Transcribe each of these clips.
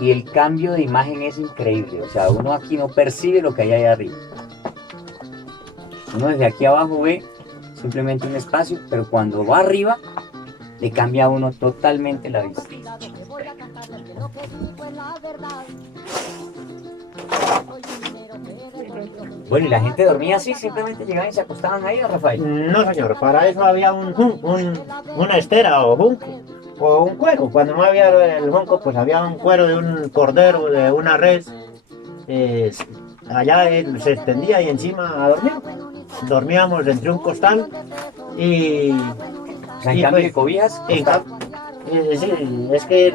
y el cambio de imagen es increíble. O sea, uno aquí no percibe lo que hay allá arriba. Uno desde aquí abajo ve simplemente un espacio, pero cuando va arriba le cambia a uno totalmente la vista. Bueno, y la gente dormía así, simplemente llegaban y se acostaban ahí, ¿no, Rafael? No, señor, para eso había una estera o junco, o un cuero. Cuando no había el junco, pues había un cuero de un cordero, de una res. eh, allá se extendía y encima a dormir. Dormíamos entre un costal y, O sea, en y cambio de pues, cobijas, en costado. sí, es que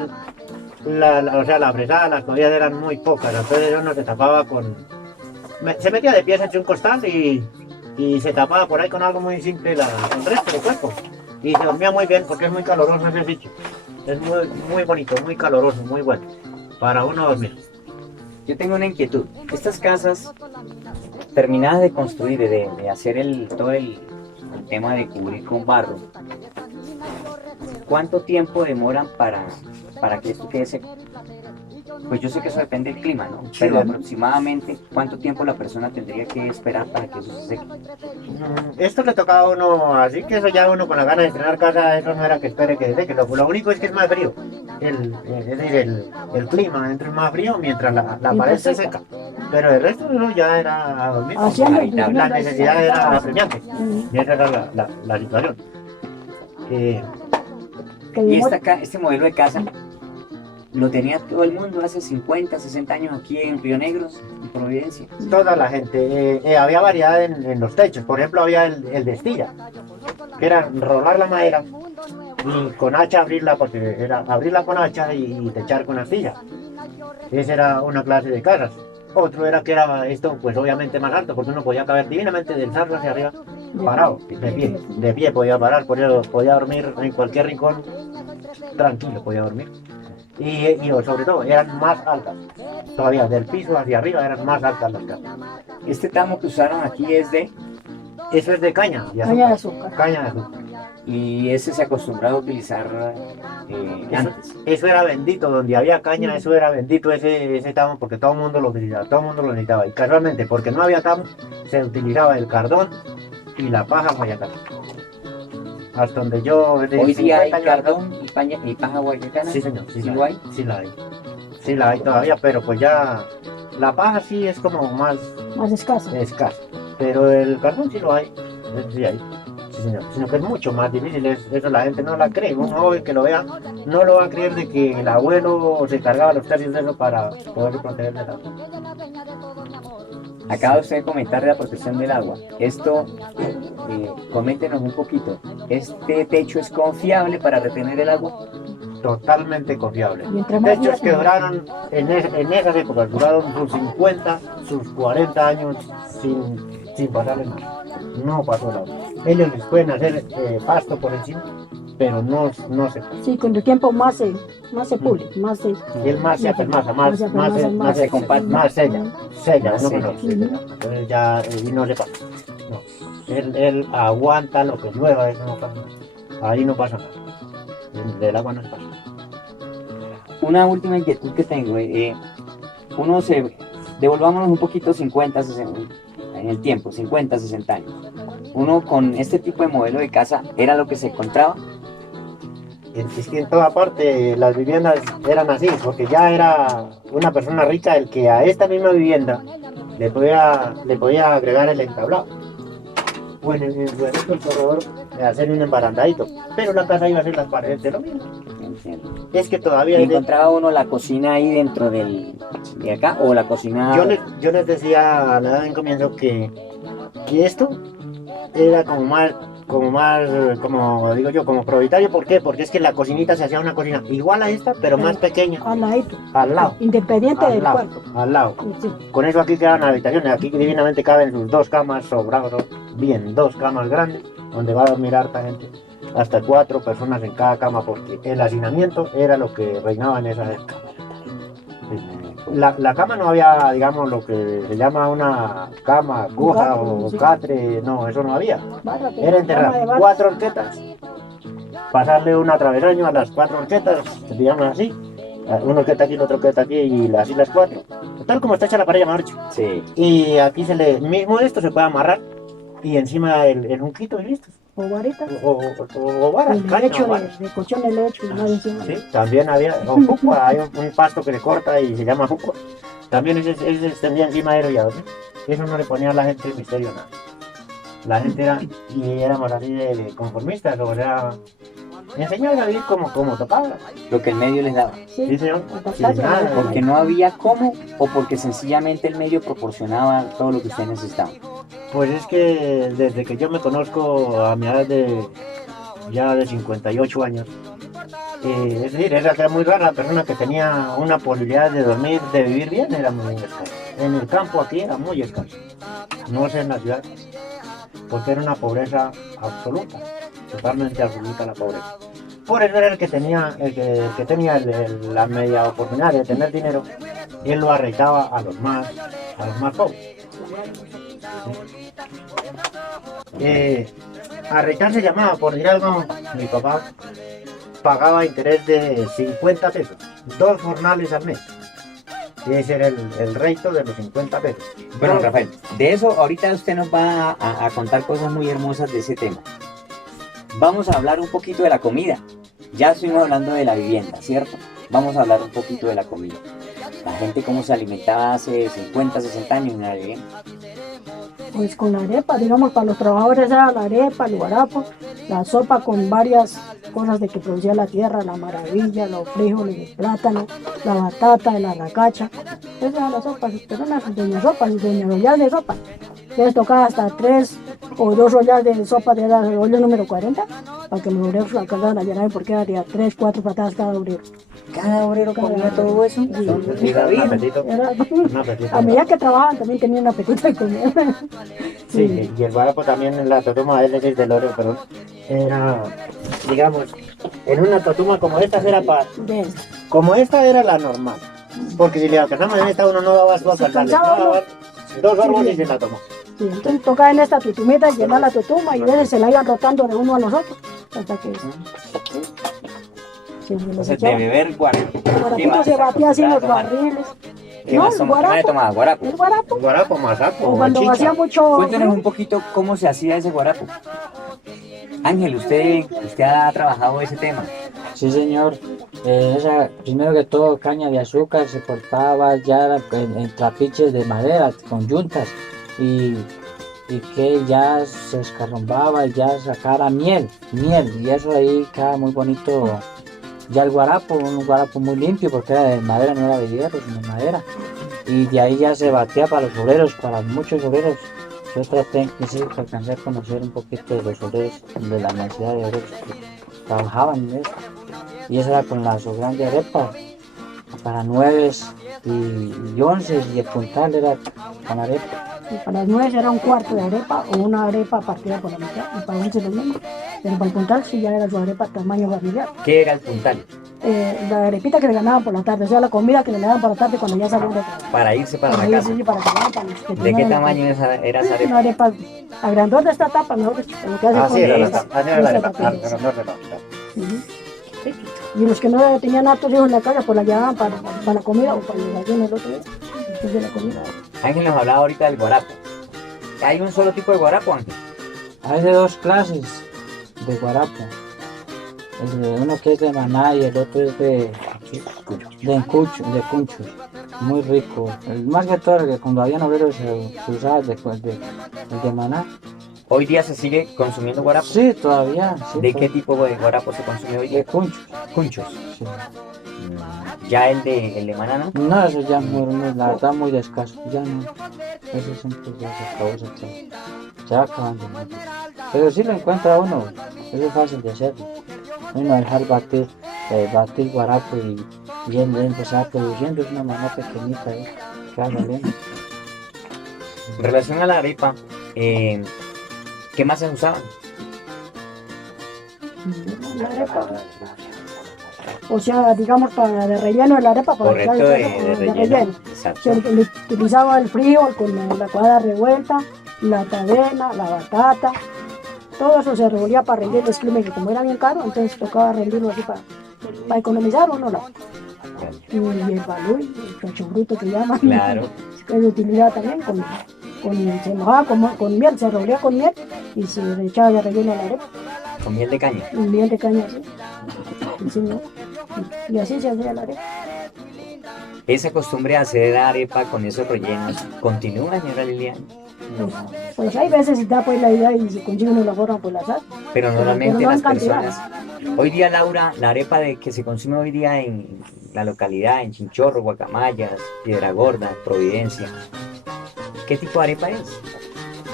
o sea, la fresada, las cobijas eran muy pocas, entonces uno se tapaba se metía de pies entre un costal y se tapaba por ahí con algo muy simple el resto del cuerpo. Y se dormía muy bien porque es muy caloroso ese sitio. Es muy, muy bonito, muy caloroso, muy bueno para uno dormir. Yo tengo una inquietud. Estas casas terminadas de construir, de hacer todo el tema de cubrir con barro, ¿cuánto tiempo demoran para que esto quede seco? Pues yo sé que eso depende del clima, ¿no? Sí, Pero aproximadamente, ¿cuánto tiempo la persona tendría que esperar para que eso se seque? esto le tocaba a uno, así que eso ya uno con la gana de estrenar casa, eso no era que espere que se seque. Lo único es que es más frío. Es decir, el clima dentro es más frío mientras la pared se seca. Pero el resto no, ya era a dormir. La necesidad era apremiante. Y esa era la situación. Eh, Y este modelo de casa lo tenía todo el mundo hace 50, 60 años aquí en Río Negro, en Providencia. Toda la gente. Había variedad en los techos. Por ejemplo, había el de estilla, que era rolar la madera y con hacha abrirla, porque era abrirla con hacha y techar con astilla. Esa era una clase de casas. Otro era que era esto, pues obviamente más alto, porque uno podía caber divinamente del zarzo hacia arriba, parado, de pie podía parar, podía dormir en cualquier rincón, tranquilo podía dormir. Y sobre todo, eran más altas. Todavía del piso hacia arriba eran más altas las casas. Este tamo que usaron aquí es de, Eso es de caña de Caña de azúcar. azúcar. Caña de azúcar. y ese se acostumbraba a utilizar Eso, antes. eso era bendito, donde había caña, eso era bendito ese tamo, porque todo el mundo lo utilizaba, todo el mundo lo necesitaba. Y casualmente, porque no había tamo, se utilizaba el cardón y la paja guayacana. Hasta donde yo, de Hoy día hay 50 años atrás, cardón y paja guayacana. sí señor, ¿Sí lo hay? sí la hay. Sí la hay todavía, pero pues ya la paja sí es como más Más escasa. escasa. Pero el carbón sí lo hay, sí hay. Sí, señor. Sino que es mucho más difícil, eso la gente no la cree. Un joven que lo vea no lo va a creer de que el abuelo se cargaba los tercios de eso para poder proteger del agua. Acaba usted de comentar de la protección del agua. Esto, coméntenos un poquito. ¿Este techo es confiable para retener el agua? Totalmente confiable. Mientras más Techos que días, duraron en esas épocas, duraron sus 50, sus 40 años sin pasarle nada. No pasó nada. Ellos les pueden hacer pasto por encima, pero no se pasa. sí, con el tiempo más se pule, más se... Y él más se apermaza, más se compacta. más sella, Más no sella. conoce. Entonces ya, y no se pasa. No. Él aguanta lo que llueva, eso no pasa nada. Ahí no pasa nada. Del agua no se pasa. Una última inquietud que tengo. Devolvámonos un poquito 50, 60, en el tiempo, 50, 60 años. Uno con este tipo de modelo de casa era lo que se encontraba. Es que en toda parte las viviendas eran así, porque ya era una persona rica el que a esta misma vivienda le podía agregar el entablado. Bueno, en el corredor hacer un embarandadito, pero la casa iba a ser las paredes de lo mismo. Entiendo. Es que Y todavía encontraba uno la cocina ahí dentro de acá, o la cocina. yo les decía a la edad en comienzo que esto era como digo yo, como prioritario. ¿Por qué? Porque es que la cocinita se hacía una cocina igual a esta, pero más pequeña, Al ladito, al lado. independiente Al del lado, cuarto. al lado. Sí. Con eso aquí quedan habitaciones, aquí divinamente caben sus dos camas sobrados, bien, dos camas grandes, donde va a dormir harta gente, hasta 4 personas en cada cama, porque el hacinamiento era lo que reinaba en esa época. Sí. La cama no había, digamos, lo que se llama una cama coja o Sí. catre, no, eso no había. Bárrate, Era cama de enterrar barro. 4 horquetas, pasarle un atravesaño a las 4 horquetas, se llaman así, Uno que está aquí, el otro que está aquí y así las cuatro. Tal como está hecha la pared, mejor dicho. Sí. Y aquí mismo esto se puede amarrar y encima el junquito y listo. O varitas. O varas, El caña hecho o varas. de colchón de lecho y más encima. Sí, también había, o jucua, hay un pasto que se corta y se llama jucua. También ese se extendía encima de él y a dormir. Y eso no le ponía a la gente misterio nada. La gente era, y éramos así de conformistas, o sea, enseñar a vivir como tocaba. Lo que el medio les daba. Sí, señor. Adaptarse Sin nada. Porque no había cómo o porque sencillamente el medio proporcionaba todo lo que ustedes necesitaban. Pues es que desde que yo me conozco a mi edad ya de 58 años, es decir, era muy rara la persona que tenía una posibilidad de dormir, de vivir bien, era muy escaso. En el campo aquí era muy escaso, no sé en la ciudad, porque era una pobreza absoluta, totalmente absoluta la pobreza. Por eso era el que tenía, la media oportunidad de tener dinero, y él lo arreglaba a los más pobres. Arrechar se llamaba, por decir algo, mi papá pagaba interés de 50 pesos, 2 jornales al mes. Y ese era el reto de los 50 pesos. Bueno, Rafael, de eso ahorita usted nos va a contar cosas muy hermosas de ese tema. Vamos a hablar un poquito de la comida. Ya estuvimos hablando de la vivienda, ¿cierto? Vamos a hablar un poquito de la comida. La gente cómo se alimentaba hace 50, 60 años en una vivienda. Pues con la arepa, digamos, para los trabajadores era la arepa, el guarapo, la sopa con varias cosas de que producía la tierra, la maravilla, los frijoles, el plátano, la batata, la racacha. Esas eran las sopas, pero unas doñas sopas, doñas ollas de sopa. Les tocaba hasta 3 o 2 ollas de sopa de la olla número 40, para que los obreros alcanzaran a llenar, porque había 3, 4 patadas cada obrero. ¿Cada obrero comía todo eso? Sí, un apetito. Un apetito. A medida que trabajaban también tenían un apetito de comer. Sí, y el guarapo también en la totuma, es decir, del oro, pero era, digamos, en una totuma como esta era Ves, como esta era la normal. Porque si le alcanzamos en esta uno no daba su Se alcanzarle, cansaba no daba uno. 2 sorbos Sí, y se la tomó. sí, entonces tocaba en esta tutumita llenar la tutuma y a veces se la iban rotando de uno a los otros. Hasta que se les Entonces, de echaba. beber guarapo. ¿Qué Guarapito más se batía así en los acostumbraba a tomar? barriles. ¿Qué No, más el tomaba? ¿Qué más le guarapo. tomaba? Guarapo. El guarapo. Guarapo, masapo, O cuando chicha. hacía mucho Cuéntenos un frío, poquito cómo se hacía ese guarapo. Ángel, usted ha trabajado ese tema. Sí, señor. Primero que todo, caña de azúcar se cortaba ya en trapiches de madera con yuntas y que ya se escarrumbaba y ya sacara miel, y eso ahí queda muy bonito. Ya el guarapo, un guarapo muy limpio porque era de madera, no era de hierro, sino de madera. Y de ahí ya se batía para los obreros, para muchos obreros. Yo traté, alcancé a conocer un poquito de los obreros, de la necesidad de obreros que trabajaban en eso. Y eso era con la grande arepa, para 9 y 11, y el puntal era con arepa. y para las 9 era un cuarto de arepa o una arepa partida por la mitad, y para 11 lo mismo. Pero para el puntal sí ya era su arepa tamaño familiar. ¿Qué era el puntal? La arepita que le ganaban por la tarde, o sea, la comida que le daban por la tarde cuando ya salían de trabajo. Para irse para la Ahí casa. sí, para que vayan para los que ¿De qué tenían- tamaño era esa Una arepa? arepa, agrandor de esta tapa, mejor dicho, lo que hace Así era la esta- tapa, así era la esta arepa, tapita. alrededor de la tapa. Ujú. Y los que no tenían hartos hijos en la casa, pues la llevaban para la comida o para el desayuno el otro día, después de la comida. Ángel nos hablaba ahorita del guarapo. ¿Hay un solo tipo de guarapo, Ángel? Hay de 2 clases de guarapo. Uno que es de maná y el otro es de cunchos. Muy rico. Más que todo, que cuando habían obreros se usaba el de maná. ¿Hoy día se sigue consumiendo guarapo? Sí, todavía. Sí, ¿De qué tipo de guarapo se consume hoy De día? cunchos. Cunchos. Sí. Ya el de maná, ¿no? No, eso ya la verdad muy escaso. Ya no. Eso siempre ya se acabó. Se va acabando. Pero si lo encuentra uno, eso es fácil de hacerlo. Uno dejar batir guarapo y él empezar produciendo, es una manera pequeñita que va saliendo. En relación a la arepa, ¿qué más se usaban? La arepa. O sea, digamos, para de relleno de la arepa, para Correcto, echar de eso, relleno. Exacto. Se utilizaba el frijol con la cuadra revuelta, la avena, la batata. Todo eso se revolvía para rendir el esquema, que como era bien caro, entonces tocaba rendirlo así para economizar o no. y el balú, el cacho bruto que llaman. Claro. Que se utilizaba también se mojaba con miel, se revolía con miel y se le echaba de relleno a la arepa. Con miel de caña. Y miel de caña así. Y, sí, ¿no? Y así se hacía la arepa. Esa costumbre de hacer arepa con esos rellenos, ¿continúa, señora Liliana? Pues hay veces si da pues la idea y si consigue uno la forma pues la sabe. Pero normalmente no en las cantidad. personas... Hoy día, Laura, la arepa que se consume hoy día en la localidad, en Chinchorro, Guacamayas, Piedra Gorda, Providencia, ¿qué tipo de arepa es?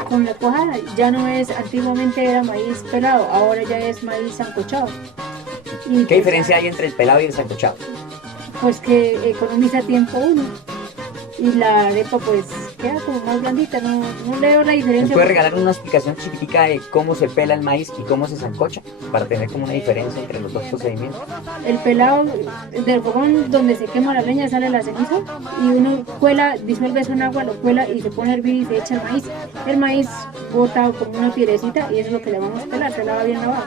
Con la cuajada ya no es, antiguamente era maíz pelado, ahora ya es maíz sancochado. Y ¿Qué pues, diferencia hay entre el pelado y el sancochado? pues que economiza tiempo uno. Y la arepa pues queda como más blandita, no le veo la ¿Me diferencia. puede regalar una explicación chiquitica de cómo se pela el maíz y cómo se sancocha? Para tener como una diferencia entre los dos procedimientos. El pelado del fogón donde se quema la leña sale la ceniza y uno cuela, disuelve eso en agua, lo cuela y se pone a hervir y se echa el maíz. El maíz bota como una piedrecita y eso es lo que le vamos a pelar, se lava bien lavado.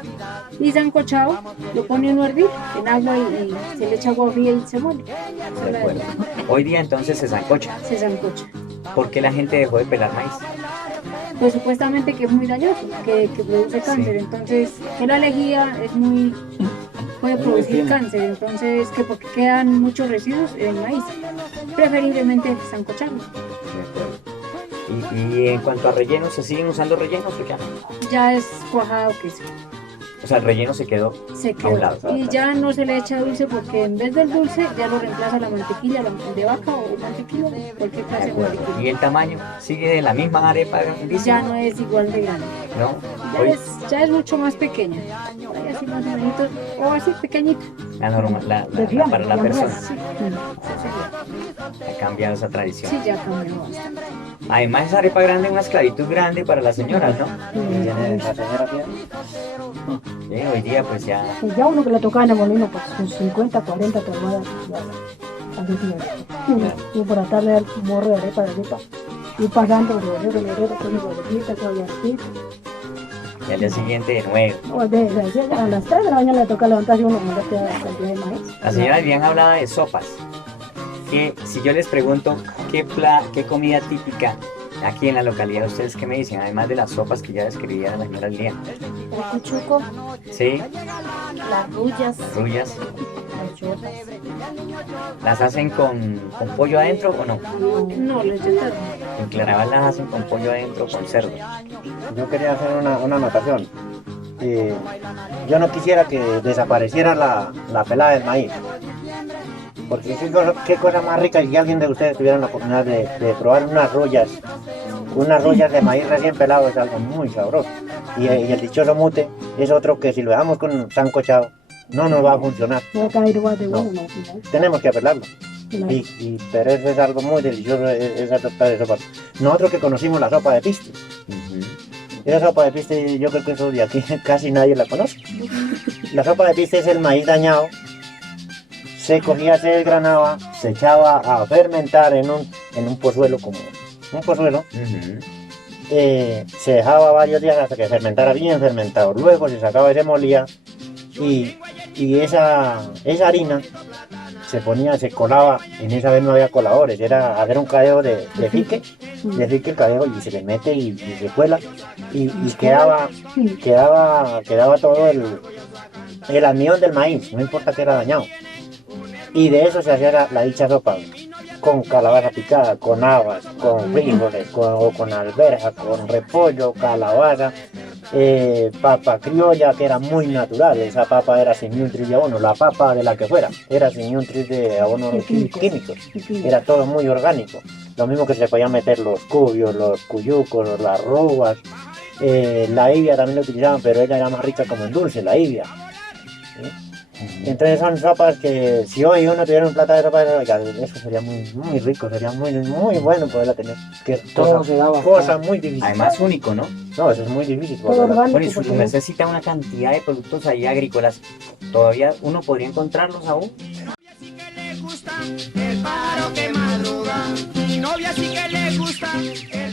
Y sancochado lo pone uno a hervir en agua y se le echa agua fría y se muele. De acuerdo. Hoy día entonces se sancocha. Se sancocha. ¿Por qué la gente dejó de pelar maíz? Pues supuestamente que es muy dañoso, que produce cáncer, entonces que la lejía puede producir cáncer, entonces que porque quedan muchos residuos en maíz, preferiblemente sancocharlo. De acuerdo. Y en cuanto a rellenos, ¿se siguen usando rellenos o ya? Ya es cuajado queso, O sea, el relleno se quedó se a un quedó lado. y ya no se le echa dulce porque en vez del dulce ya lo reemplaza la mantequilla de vaca o mantequilla, cualquier De clase de acuerdo. mantequilla. ¿Y el tamaño sigue de la misma arepa Ya grandísima? no es igual de grande, ¿No? Hoy ya es mucho más pequeña, ya así más o menos, o así pequeñita. la norma, para la persona Sí, ha cambiado esa tradición. sí, ya cambió bastante. Además, esa arepa grande es una esclavitud grande para las señoras, ¿no? ¿Tiene la señora tiene? Hoy día pues ya... Pues ya uno que le tocaba en el molino, pues con 50, 40 toneladas, ya, así tiene. Y por la tarde el morro de arepa, y pasando de obrero, con mi bolsita, con artista. Y al día siguiente de nuevo. A las 3 de la mañana le toca levantarse uno con la cantidad de maíz. La señora Lilian hablaba de sopas. Que si yo les pregunto qué comida típica aquí en la localidad, ¿ustedes qué me dicen? Además de las sopas que ya describía la señora Lilian. El cuchuco, ¿Sí? las rullas, Rullas. las chotas. ¿Las hacen con pollo adentro o no? No, les yutas En Claraval las hacen con pollo adentro, con cerdo. Yo quería hacer una anotación. Yo no quisiera que desapareciera la pelada del maíz. Porque qué cosa más rica si alguien de ustedes tuviera la oportunidad de probar unas rollas de maíz recién pelado es algo muy sabroso. Y el dichoso mute es otro que si lo dejamos con sancochado no nos va a funcionar. Va a caer igual de No. bueno, ¿no? Tenemos que pelarlo. Claro. Pero eso es algo muy delicioso, esa torta de sopa. Nosotros que conocimos la sopa de piste. Esa sopa de piste yo creo que eso de aquí casi nadie la conoce. La sopa de piste es el maíz dañado. Se cogía, se desgranaba, se echaba a fermentar en un pozuelo, como un pozuelo. Se dejaba varios días hasta que fermentara bien fermentado. Luego se sacaba y se molía. Y esa harina se colaba. En esa vez no había coladores, era hacer un cadeo de fique el cadeo y se le mete y se cuela. Y quedaba todo el almidón del maíz, no importa que era dañado. Y de eso se hacía la dicha sopa, con calabaza picada, con habas, con frijoles, con alberja, con repollo, calabaza, papa criolla, que era muy natural. Esa papa era sin ni un tris de abono, la papa de la que fuera, era sin ni un tris de abono químicos. Era todo muy orgánico. Lo mismo que se podían meter los cubios, los cuyucos, las rubas. La ibia también la utilizaban, pero ella era más rica como en dulce, la ibia. ¿Sí? Entonces son sopas que si hoy uno tuviera un plato de sopa, eso sería muy, muy rico, sería muy, muy bueno poderla tener. Que Todo se daba cosa muy difícil. Además único, ¿no? No, eso es muy difícil. Todo poderla- orgánico. Bueno, y su necesita una cantidad de productos ahí agrícolas. ¿Todavía uno podría encontrarlos aún? Sí que le gusta el pájaro que madruga. Mi novia sí que le gusta el